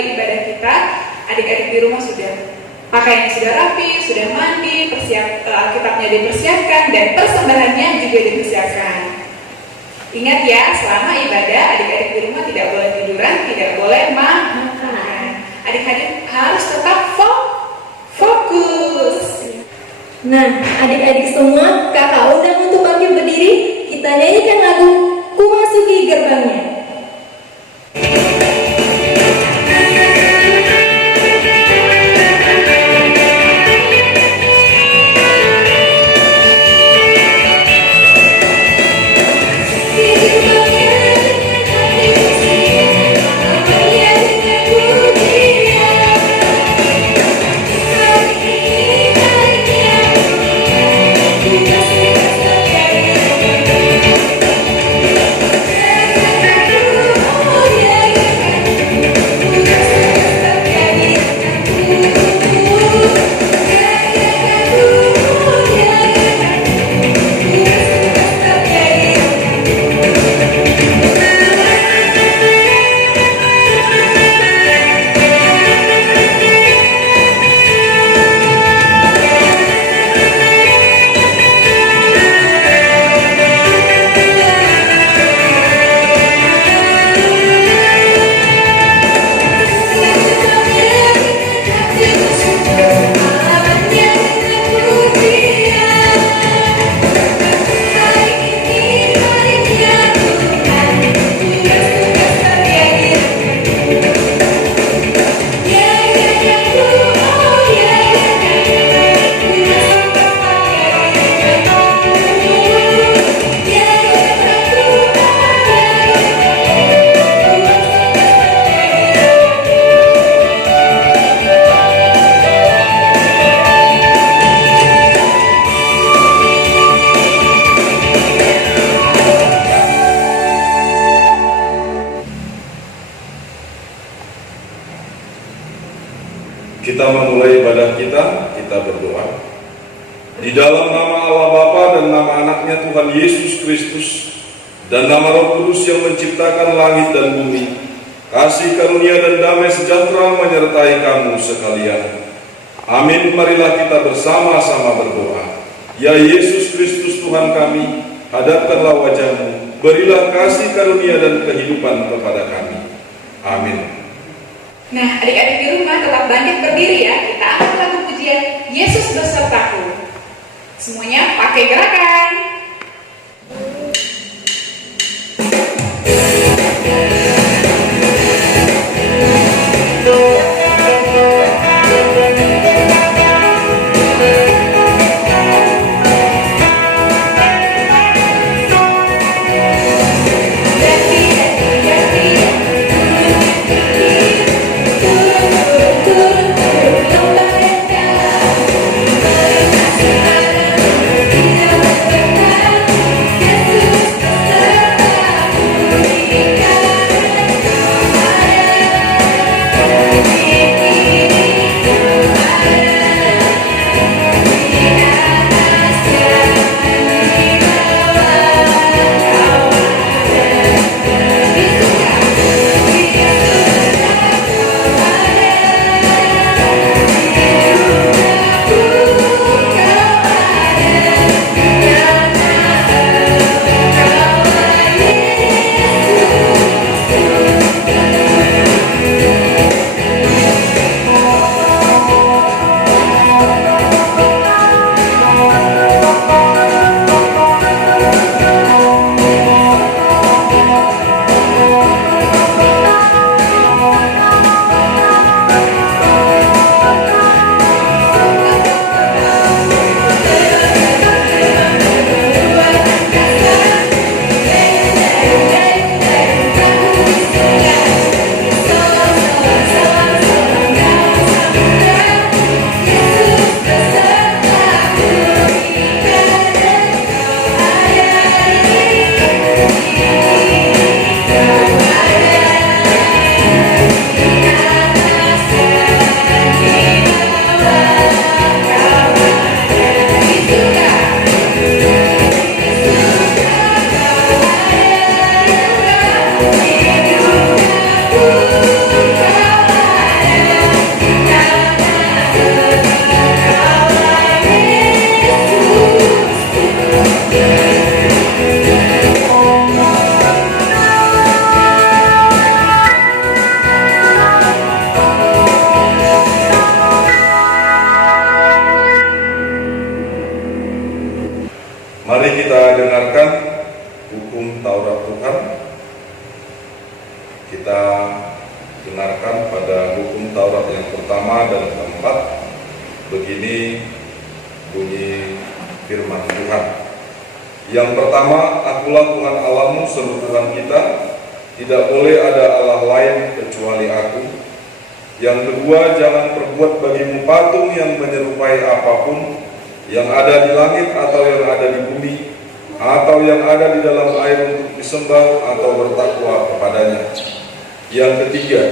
memulai ibadah kita, adik-adik di rumah sudah pakaiannya sudah rapi, sudah mandi, Alkitabnya dipersiapkan, dan persembahannya juga dipersiapkan. Ingat ya, selama ibadah adik-adik di rumah tidak boleh tiduran, tidak boleh makan. Adik-adik harus tetap fokus. Nah, adik-adik semua, kakak undang untuk bangkit berdiri. Kita nyanyikan lagu Ku Masuki Gerbangnya. Kita memulai ibadah kita berdoa. Di dalam nama Allah Bapa dan nama anaknya Tuhan Yesus Kristus dan nama Roh Kudus yang menciptakan langit dan bumi, kasih karunia dan damai sejahtera menyertai kamu sekalian. Amin. Marilah kita bersama-sama berdoa. Ya Yesus Kristus Tuhan kami, hadapkanlah wajah-Mu, berilah kasih karunia dan kehidupan kepada kami. Amin. Nah, adik-adik di rumah tetap bangkit berdiri ya. Kita angkat lagu pujian Yesus Besertaku. Semuanya pakai gerakan. Kita Begini bunyi firman Tuhan. Yang pertama, akulah Tuhan Allahmu, seru Tuhan kita, tidak boleh ada Allah lain kecuali aku. Yang kedua, jangan perbuat bagimu patung yang menyerupai apapun yang ada di langit atau yang ada di bumi atau yang ada di dalam air untuk disembah atau bertakwa kepadanya. Yang ketiga,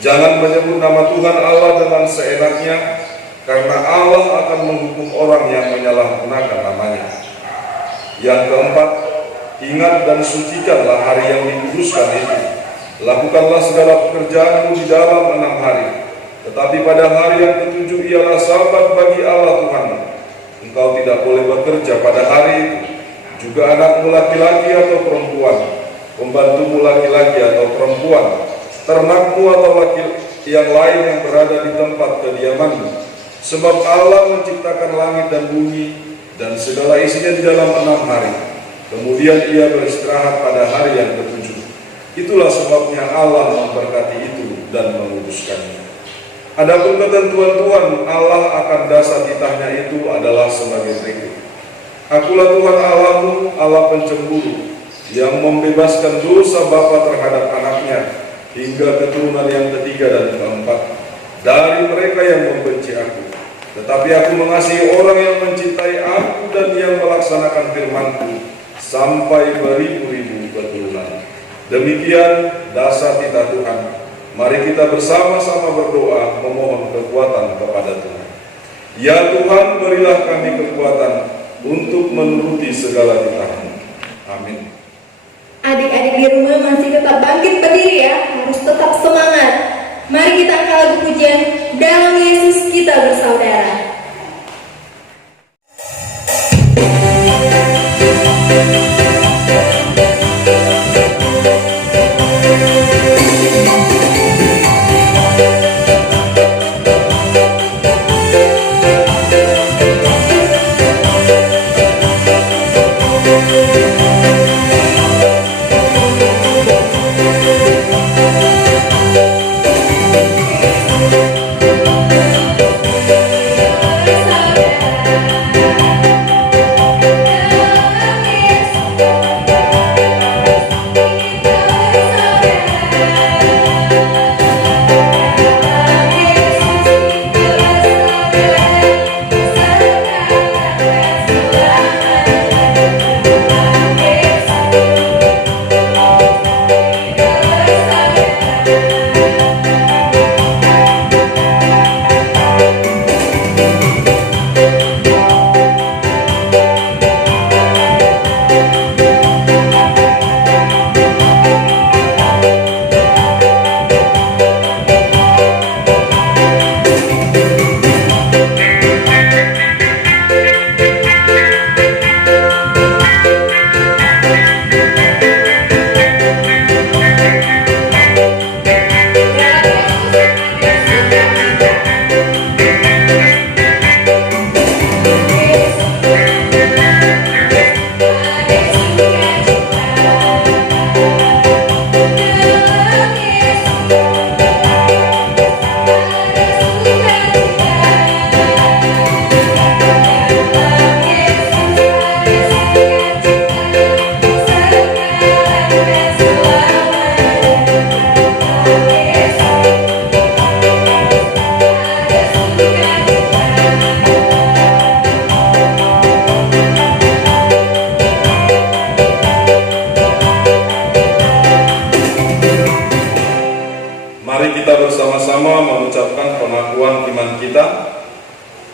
jangan menyebut nama Tuhan Allah dengan seenaknya, karena Allah akan menghukum orang yang menyalahgunakan namanya. Yang keempat, ingat dan sucikanlah hari yang dikuduskan itu. Lakukanlah segala pekerjaanmu di dalam 6 hari. Tetapi pada hari yang ketujuh ialah Sabat bagi Allah Tuhanmu. Engkau tidak boleh bekerja pada hari itu. Juga anakmu laki-laki atau perempuan, pembantumu laki-laki atau perempuan, ternakmu atau yang lain yang berada di tempat kediamanmu. Sebab Allah menciptakan langit dan bumi dan segala isinya di dalam 6 hari. Kemudian ia beristirahat pada hari yang ketujuh. Itulah sebabnya Allah memberkati itu dan menguduskannya. Adapun ketentuan Tuhan Allah akan dasar titahnya itu adalah sebagai berikut. Akulah Tuhan Allahmu, Allah pencemburu, yang membebaskan dosa bapa terhadap anaknya hingga keturunan yang ketiga dan keempat dari mereka yang membenci aku. Tetapi aku mengasihi orang yang mencintai aku dan yang melaksanakan firman-Ku sampai beribu-ribu keturunan. Demikian dasar titah Tuhan. Mari kita bersama-sama berdoa memohon kekuatan kepada Tuhan. Ya Tuhan, berilah kami kekuatan untuk menuruti segala titah-Mu. Amin. Adik-adik di rumah masih tetap bangkit berdiri ya, harus tetap semangat. Mari kita angkat lagu pujian Dalam Yesus Kita Bersaudara.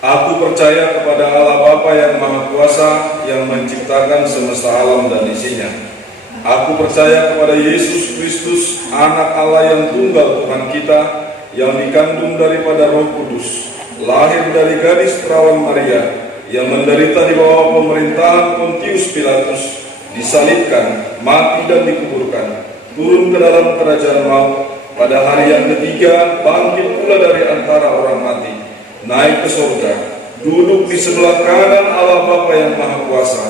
Aku percaya kepada Allah Bapa yang Maha Kuasa, yang menciptakan semesta alam dan isinya. Aku percaya kepada Yesus Kristus, Anak Allah yang tunggal Tuhan kita, yang dikandung daripada Roh Kudus, lahir dari gadis perawan Maria, yang menderita di bawah pemerintahan Pontius Pilatus, disalibkan, mati dan dikuburkan, turun ke dalam kerajaan maut, pada hari yang ketiga bangkit pula dari antara orang mati, naik ke surga, duduk di sebelah kanan Allah Bapa yang Maha Kuasa,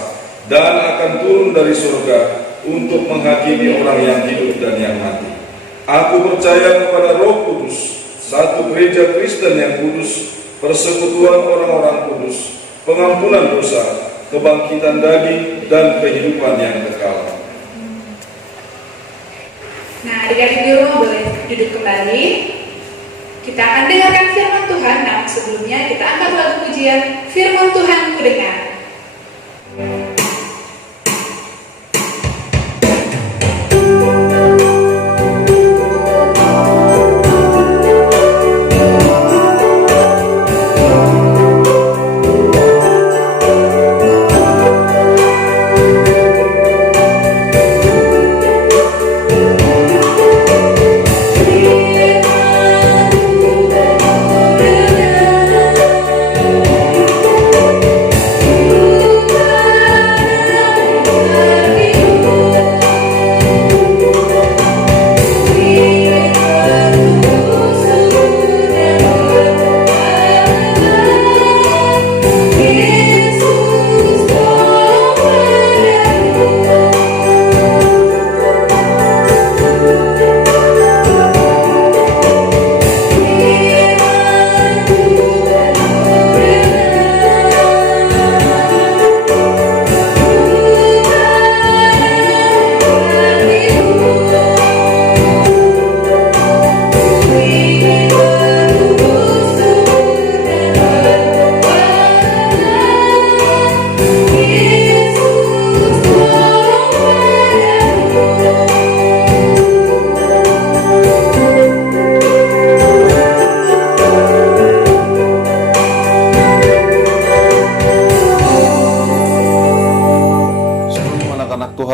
dan akan turun dari surga untuk menghakimi orang yang hidup dan yang mati. Aku percaya kepada Roh Kudus, satu gereja Kristen yang kudus, persekutuan orang-orang kudus, pengampunan dosa, kebangkitan daging, dan kehidupan yang kekal. Nah, adik-adik di rumah boleh duduk kembali. Kita akan dengarkan firman Tuhan, namun sebelumnya kita angkat lagu pujian Firman Tuhan Ku Dengar.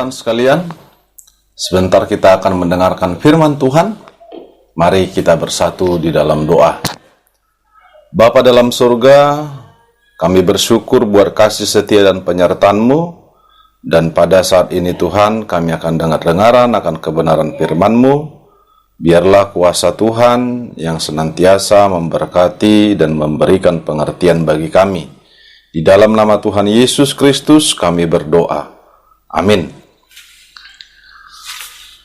Sekalian, sebentar kita akan mendengarkan firman Tuhan. Mari kita bersatu di dalam doa. Bapa dalam surga, kami bersyukur buat kasih setia dan penyertaan-Mu, dan pada saat ini Tuhan, kami akan dengar-dengaran akan kebenaran firman-Mu. Biarlah kuasa Tuhan yang senantiasa memberkati dan memberikan pengertian bagi kami. Di dalam nama Tuhan Yesus Kristus kami berdoa. Amin.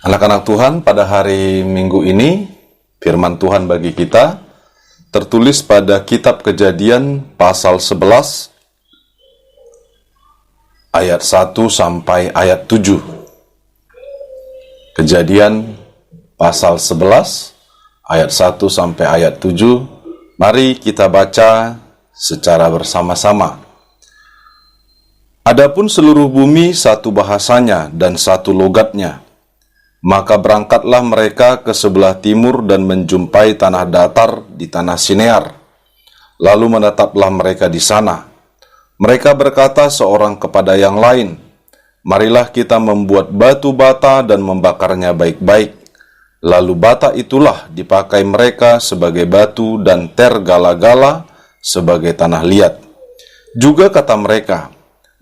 Anak-anak Tuhan, pada hari Minggu ini, firman Tuhan bagi kita tertulis pada kitab Kejadian pasal 11 ayat 1 sampai ayat 7. Kejadian pasal 11 ayat 1 sampai ayat 7. Mari kita baca secara bersama-sama. Adapun seluruh bumi satu bahasanya dan satu logatnya. Maka berangkatlah mereka ke sebelah timur dan menjumpai tanah datar di tanah Sinear. Lalu menetaplah mereka di sana. Mereka berkata seorang kepada yang lain, "Marilah kita membuat batu bata dan membakarnya baik-baik." Lalu bata itulah dipakai mereka sebagai batu dan tergala-gala sebagai tanah liat. Juga kata mereka,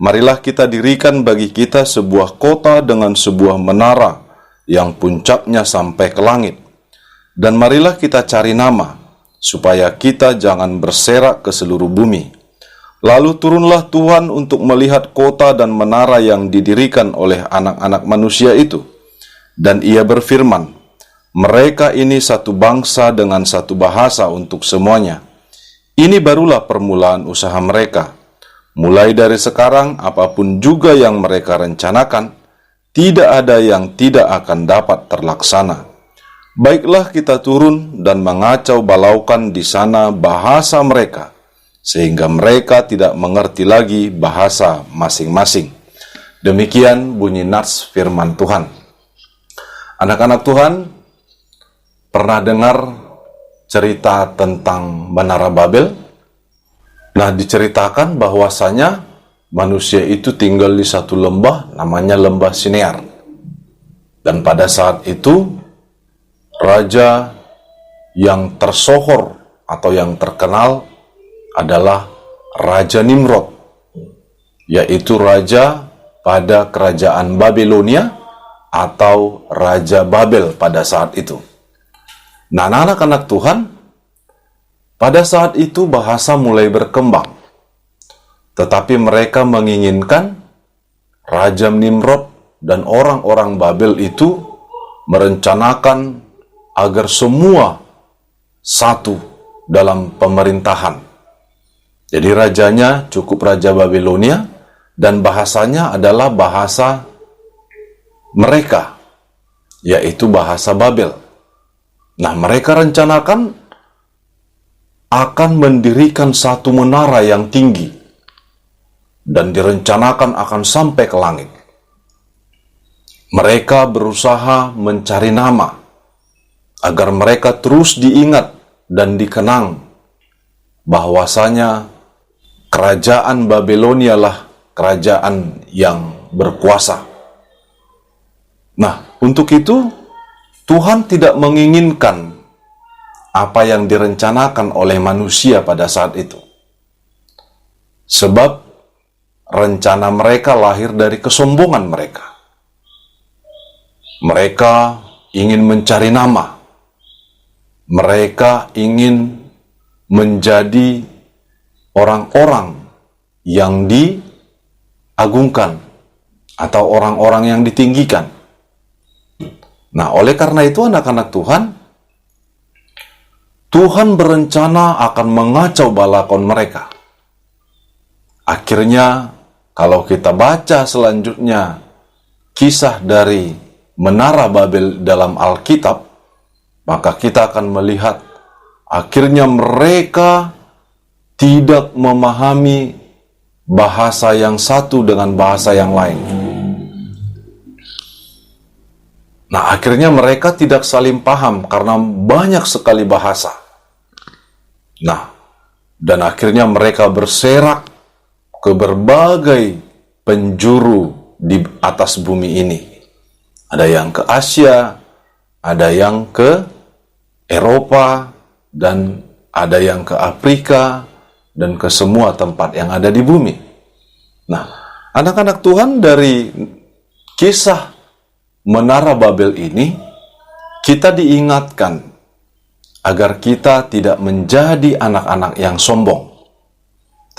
"Marilah kita dirikan bagi kita sebuah kota dengan sebuah menara yang puncaknya sampai ke langit. Dan marilah kita cari nama, supaya kita jangan berserak ke seluruh bumi." Lalu turunlah Tuhan untuk melihat kota dan menara yang didirikan oleh anak-anak manusia itu. Dan ia berfirman, "Mereka ini satu bangsa dengan satu bahasa untuk semuanya. Ini barulah permulaan usaha mereka. Mulai dari sekarang, apapun juga yang mereka rencanakan, tidak ada yang tidak akan dapat terlaksana. Baiklah kita turun dan mengacau balaukan di sana bahasa mereka, sehingga mereka tidak mengerti lagi bahasa masing-masing." Demikian bunyi nats firman Tuhan. Anak-anak Tuhan, pernah dengar cerita tentang Menara Babel? Nah, diceritakan bahwasanya manusia itu tinggal di satu lembah, namanya lembah Sinear. Dan pada saat itu, raja yang tersohor atau yang terkenal adalah Raja Nimrod, yaitu raja pada kerajaan Babilonia atau Raja Babel pada saat itu. Nah, anak-anak Tuhan, pada saat itu bahasa mulai berkembang. Tetapi mereka menginginkan Raja Nimrod dan orang-orang Babel itu merencanakan agar semua satu dalam pemerintahan. Jadi rajanya cukup Raja Babilonia, dan bahasanya adalah bahasa mereka, yaitu bahasa Babel. Nah, mereka rencanakan akan mendirikan satu menara yang tinggi, dan direncanakan akan sampai ke langit. Mereka berusaha mencari nama, agar mereka terus diingat dan dikenang bahwasanya kerajaan Babilonia lah kerajaan yang berkuasa. Nah, untuk itu Tuhan tidak menginginkan apa yang direncanakan oleh manusia pada saat itu. Sebab rencana mereka lahir dari kesombongan mereka. Mereka ingin mencari nama. Mereka ingin menjadi orang-orang yang diagungkan atau orang-orang yang ditinggikan. Nah, oleh karena itu anak-anak Tuhan berencana akan mengacau balakon mereka. Akhirnya, kalau kita baca selanjutnya kisah dari Menara Babel dalam Alkitab, maka kita akan melihat akhirnya mereka tidak memahami bahasa yang satu dengan bahasa yang lain. Nah, akhirnya mereka tidak saling paham karena banyak sekali bahasa. Nah, dan akhirnya mereka berserak ke berbagai penjuru di atas bumi ini. Ada yang ke Asia, ada yang ke Eropa, dan ada yang ke Afrika, dan ke semua tempat yang ada di bumi. Nah, anak-anak Tuhan, dari kisah Menara Babel ini, kita diingatkan agar kita tidak menjadi anak-anak yang sombong,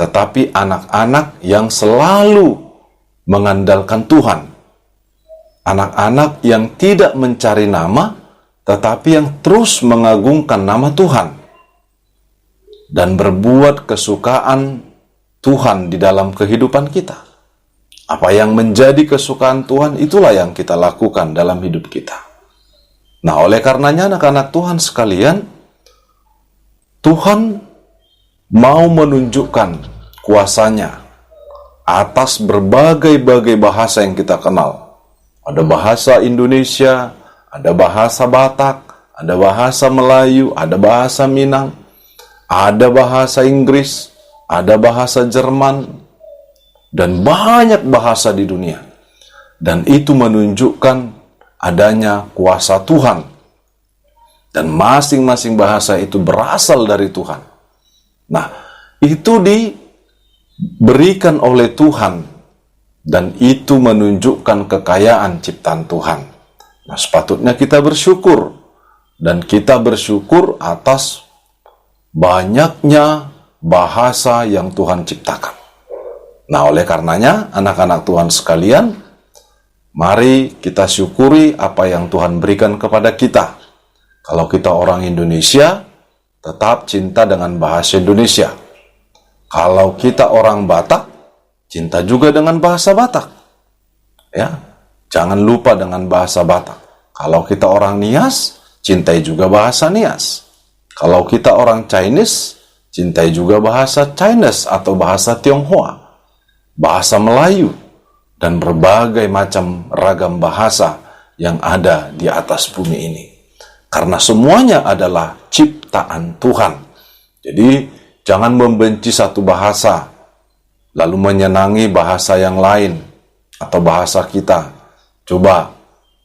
tetapi anak-anak yang selalu mengandalkan Tuhan. Anak-anak yang tidak mencari nama, tetapi yang terus mengagungkan nama Tuhan dan berbuat kesukaan Tuhan di dalam kehidupan kita. Apa yang menjadi kesukaan Tuhan, itulah yang kita lakukan dalam hidup kita. Nah, oleh karenanya anak-anak Tuhan sekalian, Tuhan mau menunjukkan kuasanya atas berbagai-bagai bahasa yang kita kenal. Ada bahasa Indonesia, ada bahasa Batak, ada bahasa Melayu, ada bahasa Minang, ada bahasa Inggris, ada bahasa Jerman, dan banyak bahasa di dunia. Dan itu menunjukkan adanya kuasa Tuhan. Dan masing-masing bahasa itu berasal dari Tuhan. Nah, itu diberikan oleh Tuhan. Dan itu menunjukkan kekayaan ciptaan Tuhan. Nah, sepatutnya kita bersyukur. Dan kita bersyukur atas banyaknya bahasa yang Tuhan ciptakan. Nah, oleh karenanya, anak-anak Tuhan sekalian, mari kita syukuri apa yang Tuhan berikan kepada kita. Kalau kita orang Indonesia, tetap cinta dengan bahasa Indonesia. Kalau kita orang Batak, cinta juga dengan bahasa Batak. Ya, jangan lupa dengan bahasa Batak. Kalau kita orang Nias, cintai juga bahasa Nias. Kalau kita orang Chinese, cintai juga bahasa Chinese atau bahasa Tionghoa, bahasa Melayu, dan berbagai macam ragam bahasa yang ada di atas bumi ini. Karena semuanya adalah ciptaan Tuhan. Jadi, jangan membenci satu bahasa, lalu menyenangi bahasa yang lain, atau bahasa kita. Coba,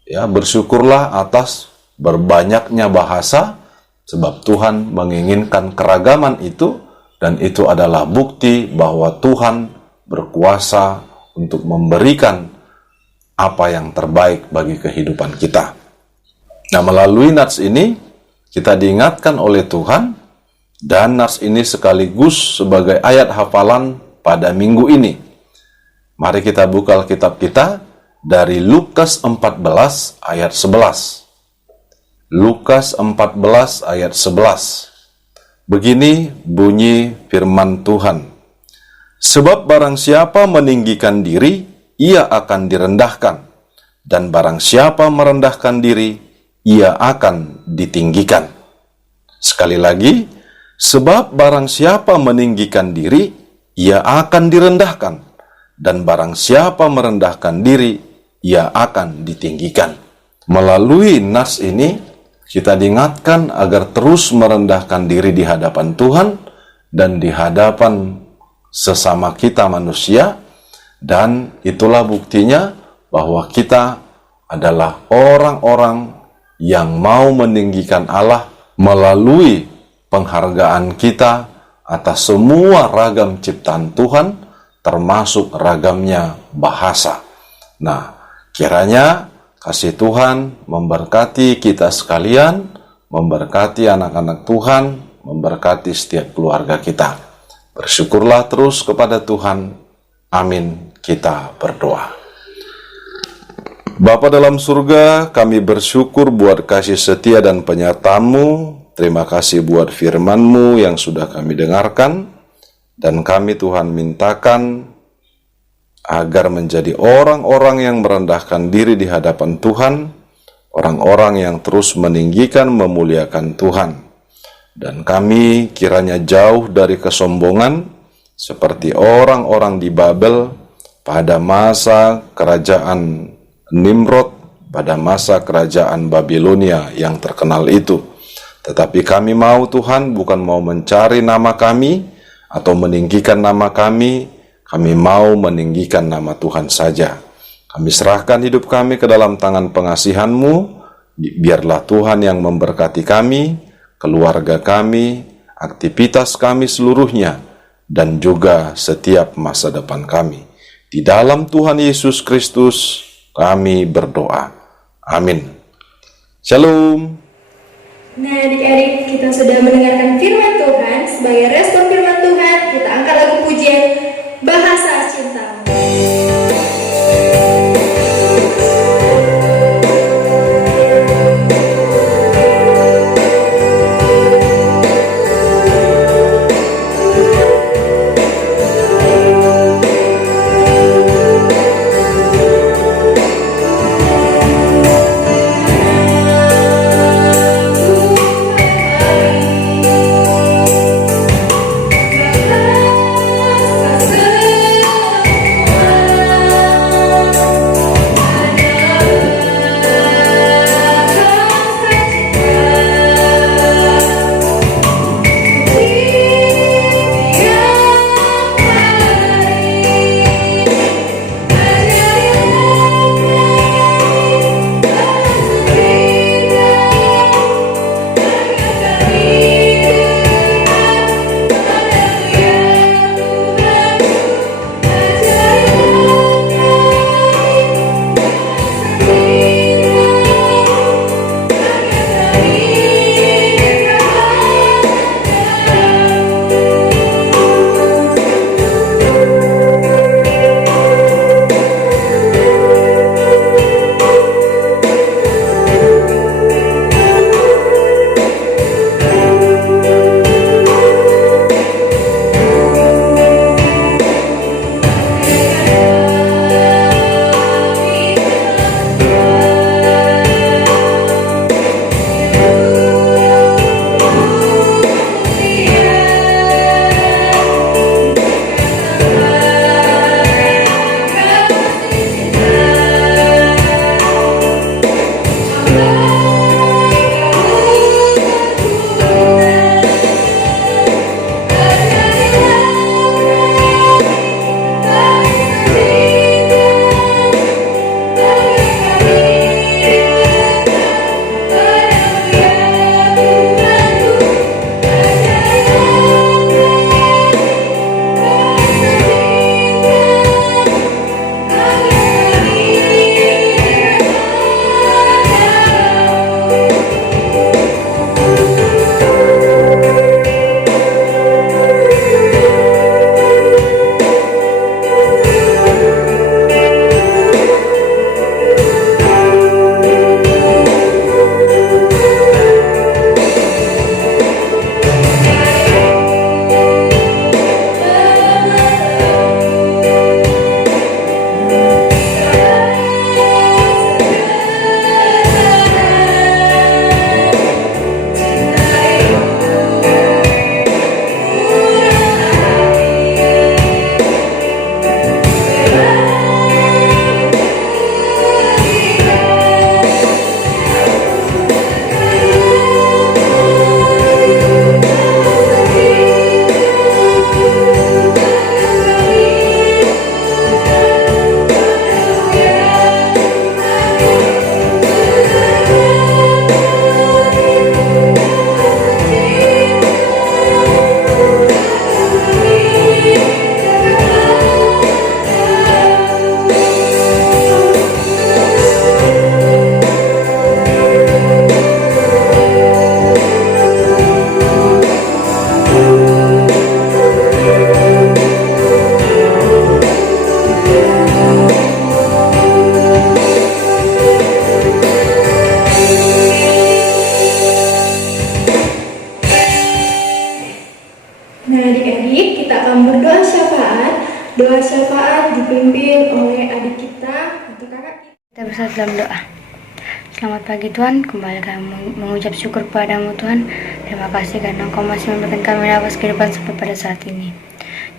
ya, bersyukurlah atas berbanyaknya bahasa, sebab Tuhan menginginkan keragaman itu, dan itu adalah bukti bahwa Tuhan berkuasa untuk memberikan apa yang terbaik bagi kehidupan kita. Nah, melalui nats ini, kita diingatkan oleh Tuhan, dan nats ini sekaligus sebagai ayat hafalan pada minggu ini. Mari kita buka Alkitab kita dari Lukas 14 ayat 11. Lukas 14 ayat 11. Begini bunyi firman Tuhan. Sebab barang siapa meninggikan diri, ia akan direndahkan, dan barang siapa merendahkan diri, ia akan ditinggikan. Sekali lagi, sebab barang siapa meninggikan diri, ia akan direndahkan, dan barang siapa merendahkan diri, ia akan ditinggikan. Melalui nas ini, kita diingatkan agar terus merendahkan diri di hadapan Tuhan dan di hadapan sesama kita manusia, dan itulah buktinya bahwa kita adalah orang-orang yang mau meninggikan Allah melalui penghargaan kita atas semua ragam ciptaan Tuhan, termasuk ragamnya bahasa. Nah, kiranya kasih Tuhan memberkati kita sekalian, memberkati anak-anak Tuhan, memberkati setiap keluarga kita. Bersyukurlah terus kepada Tuhan. Amin. Kita berdoa. Bapa dalam surga, kami bersyukur buat kasih setia dan penyertaan-Mu. Terima kasih buat firman-Mu yang sudah kami dengarkan. Dan kami Tuhan mintakan agar menjadi orang-orang yang merendahkan diri di hadapan Tuhan, orang-orang yang terus meninggikan, memuliakan Tuhan. Dan kami kiranya jauh dari kesombongan, seperti orang-orang di Babel pada masa kerajaan Nimrod, pada masa kerajaan Babilonia yang terkenal itu. Tetapi kami mau Tuhan bukan mau mencari nama kami atau meninggikan nama kami mau meninggikan nama Tuhan saja. Kami serahkan hidup kami ke dalam tangan pengasihan-Mu, biarlah Tuhan yang memberkati kami, keluarga kami, aktivitas kami seluruhnya, dan juga setiap masa depan kami. Di dalam Tuhan Yesus Kristus kami berdoa. Amin. Shalom. Nah, adik-adik, kita sudah mendengarkan firman Tuhan. Sebagai respon firman Tuhan, kita angkat lagu pujian Bahasa Cintamu. Bahasa Doa syafaat dipimpin oleh adik kita atau kakak kita. Kita bersatu dalam doa. Selamat pagi Tuhan, kembali kami mengucap syukur padamu Tuhan. Terima kasih karena Engkau masih memberikan kami nafas kehidupan sampai pada saat ini.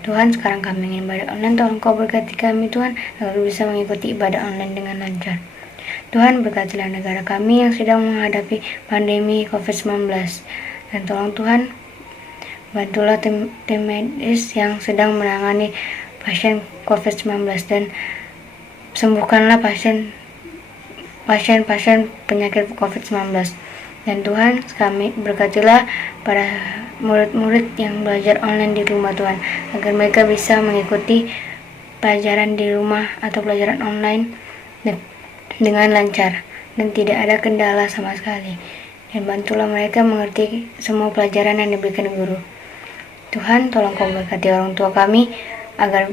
Tuhan, sekarang kami ingin ibadah online, tolong Kau berkati kami Tuhan, agar bisa mengikuti ibadah online dengan lancar. Tuhan, berkatilah negara kami yang sedang menghadapi pandemi COVID-19. Dan tolong Tuhan, bantulah tim medis yang sedang menangani pasien COVID-19 dan sembuhkanlah pasien penyakit COVID-19. Dan Tuhan, kami berkatilah para murid-murid yang belajar online di rumah Tuhan, agar mereka bisa mengikuti pelajaran di rumah atau pelajaran online dengan lancar dan tidak ada kendala sama sekali. Dan bantulah mereka mengerti semua pelajaran yang diberikan guru. Tuhan, tolong Kau berkati orang tua kami agar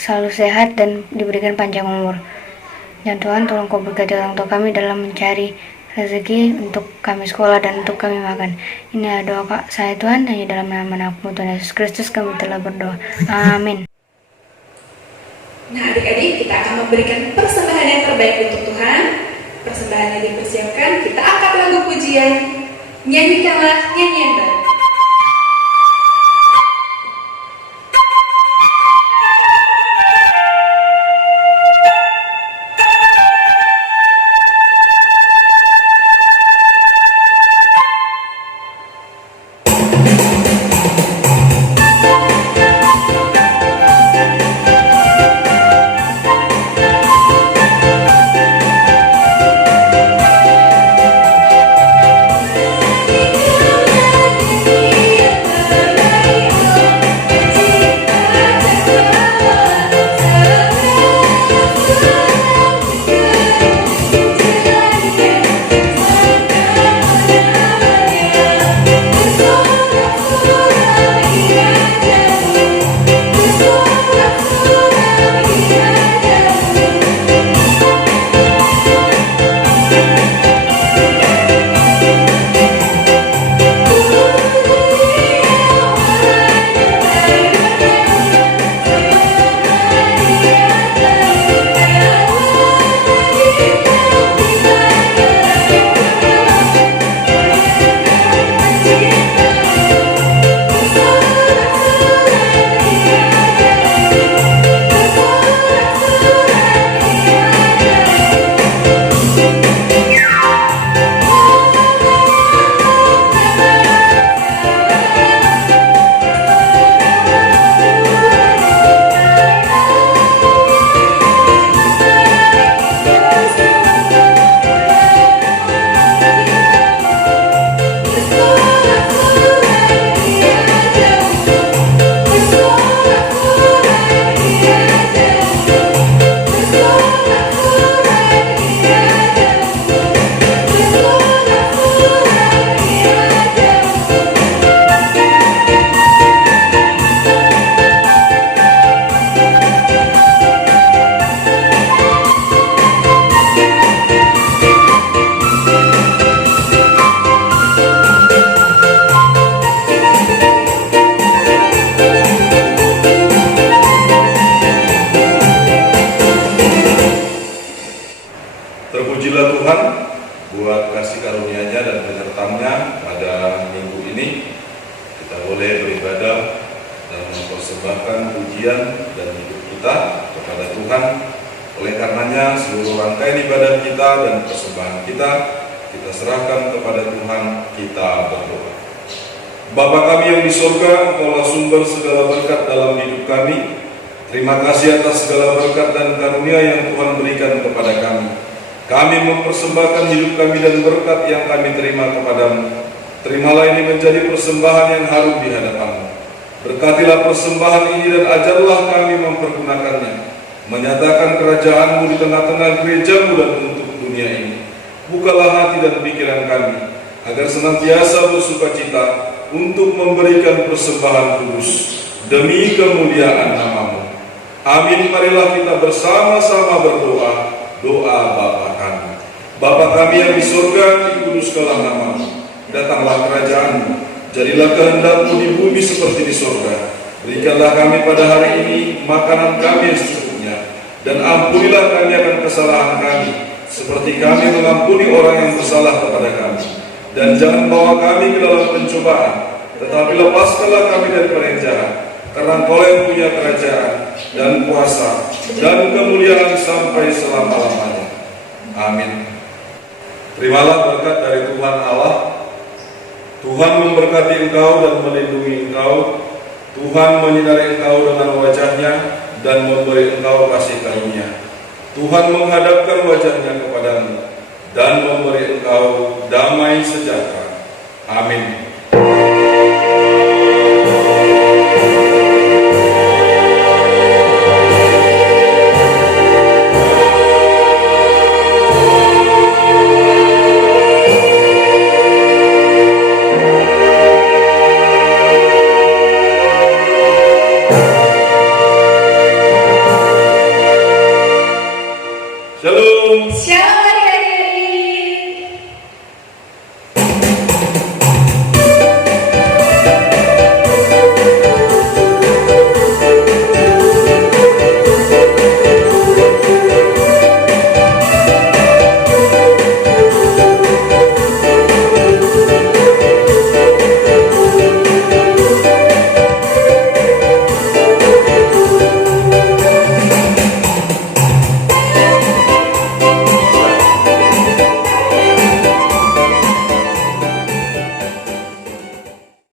selalu sehat dan diberikan panjang umur. Dan Tuhan, tolong Kau berkati orang tua kami dalam mencari rezeki untuk kami sekolah dan untuk kami makan. Ini adalah doa saya Tuhan, hanya dalam nama Tuhan Yesus Kristus kami telah berdoa. Amin. Nah adik-adik, kita akan memberikan persembahan yang terbaik untuk Tuhan. Persembahannya dipersiapkan, kita angkat lagu pujian, nyanyikanlah nyanyian baru. Terpujilah Tuhan buat kasih karunia-Nya dan penyertaan-Nya pada minggu ini. Kita boleh beribadah dan mempersembahkan pujian dan hidup kita kepada Tuhan. Oleh karenanya seluruh rangkaian ibadah kita dan persembahan kita serahkan kepada Tuhan. Kita berdoa. Bapa kami yang di surga, Engkaulah sumber segala berkat dalam hidup kami. Terima kasih atas segala berkat dan karunia yang Tuhan berikan kepada kami. Kami mempersembahkan hidup kami dan berkat yang kami terima kepadamu. Terimalah ini menjadi persembahan yang harum di hadapan-Mu. Berkatilah persembahan ini dan ajarlah kami mempergunakannya, menyatakan kerajaan-Mu di tengah-tengah gereja-Mu dan untuk dunia ini. Bukalah hati dan pikiran kami, agar senantiasa bersukacita untuk memberikan persembahan kudus demi kemuliaan nama-Mu. Amin. Marilah kita bersama-sama berdoa. Doa Bapa kami. Bapa kami yang di surga, dikuduskanlah nama-Mu. Datanglah kerajaan-Mu. Jadilah kehendak-Mu di bumi seperti di surga. Berikanlah kami pada hari ini makanan kami yang secukupnya, dan ampunilah kami akan kesalahan kami, seperti kami mengampuni orang yang bersalah kepada kami. Dan jangan bawa kami ke dalam pencobaan, tetapi lepaskanlah kami dari yang jahat. Karena Engkau yang punya kerajaan dan kuasa dan kemuliaan sampai selama-lamanya. Amin. Terimalah berkat dari Tuhan Allah. Tuhan memberkati engkau dan melindungi engkau. Tuhan menyinari engkau dengan wajahnya dan memberi engkau kasih karunia. Tuhan menghadapkan wajahnya kepadamu dan memberi engkau damai sejahtera. Amin.